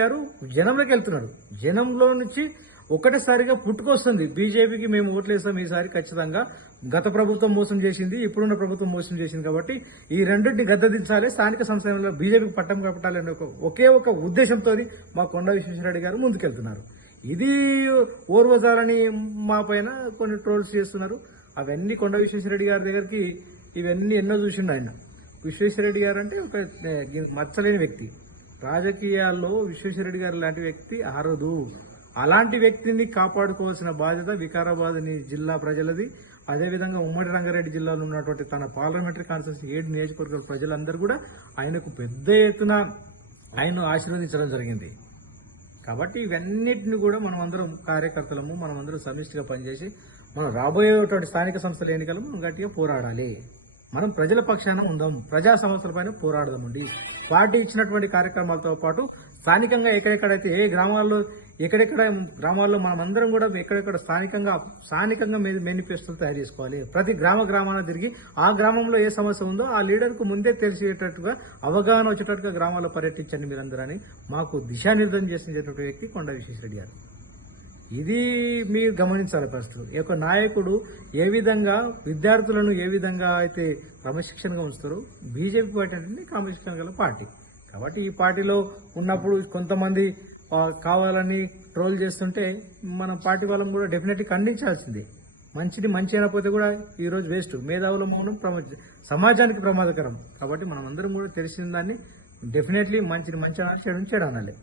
గారు జనంలోకి వెళ్తున్నారు. జనంలో నుంచి ఒకటేసారిగా పుట్టుకొస్తుంది బీజేపీకి మేము ఓట్లేస్తాం ఈసారి ఖచ్చితంగా. గత ప్రభుత్వం మోసం చేసింది, ఇప్పుడున్న ప్రభుత్వం మోసం చేసింది కాబట్టి ఈ రెండింటిని గద్దెదించాలి, స్థానిక సంస్థల్లో బీజేపీకి పట్టం కట్టాలనే ఒకే ఒక ఉద్దేశంతో మా కొండ విశ్వేశ్వరరెడ్డి గారు ముందుకెళ్తున్నారు. ఇది ఓర్వజాలని మా పైన కొన్ని ట్రోల్స్ చేస్తున్నారు. అవన్నీ కొండ విశ్వేశ్వరరెడ్డి గారి దగ్గరికి ఇవన్నీ ఎన్నో చూసిండు ఆయన. విశ్వేశ్వరరెడ్డి గారు అంటే ఒక మచ్చలేని వ్యక్తి. రాజకీయాల్లో విశ్వేశ్వరరెడ్డి గారు లాంటి వ్యక్తి అర్హదు. అలాంటి వ్యక్తిని కాపాడుకోవాల్సిన బాధ్యత వికారాబాద్ జిల్లా ప్రజలది. అదేవిధంగా ఉమ్మడి రంగారెడ్డి జిల్లాలో ఉన్నటువంటి తన పార్లమెంటరీ కాన్స్టిట్యూన్సీ 7 నియోజకవర్గాల ప్రజలందరూ కూడా ఆయనకు పెద్ద ఎత్తున ఆయన ఆశీర్వదించడం జరిగింది. కాబట్టి ఇవన్నిటిని కూడా మనం అందరం కార్యకర్తలము, మనం అందరం సమిష్టిగా పనిచేసి మనం రాబోయేటువంటి స్థానిక సంస్థల ఎన్నికలు మనం గట్టిగా పోరాడాలి. మనం ప్రజల పక్షాన ఉందాం, ప్రజా సమస్యలపైన పోరాడదామండి. పార్టీ ఇచ్చినటువంటి కార్యక్రమాలతో పాటు స్థానికంగా ఎక్కడెక్కడైతే ఏ గ్రామాల్లో ఎక్కడెక్కడ గ్రామాల్లో మనం అందరం కూడా ఎక్కడెక్కడ స్థానికంగా మేనిఫెస్టోలు తయారు చేసుకోవాలి. ప్రతి గ్రామాన తిరిగి ఆ గ్రామంలో ఏ సమస్య ఉందో ఆ లీడర్కు ముందే తెలిసేటట్టుగా అవగాహన వచ్చేటట్టుగా గ్రామాల్లో పర్యటించండి మీరందరూ అని మాకు దిశానిర్దేశం చేసినటువంటి వ్యక్తి కొండ విశ్వేశ్వరరెడ్డి గారు. ఇది మీరు గమనించాలి. ప్రస్తుతం ఈ యొక్క నాయకుడు ఏ విధంగా విద్యార్థులను ఏ విధంగా అయితే క్రమశిక్షణగా ఉంచుతారో బీజేపీ పార్టీ అంటే క్రమశిక్షణ గల పార్టీ. కాబట్టి ఈ పార్టీలో ఉన్నప్పుడు కొంతమంది కావాలని ట్రోల్ చేస్తుంటే మన పార్టీ వాళ్ళని కూడా డెఫినెట్లీ ఖండించాల్సిందే. మంచి అయినపోతే కూడా ఈరోజు వేస్ట్. మేధావుల మౌనం సమాజానికి ప్రమాదకరం. కాబట్టి మనం అందరం కూడా తెలిసిన దాన్ని డెఫినెట్లీ మంచి అనాలి, చెడు అనాలి.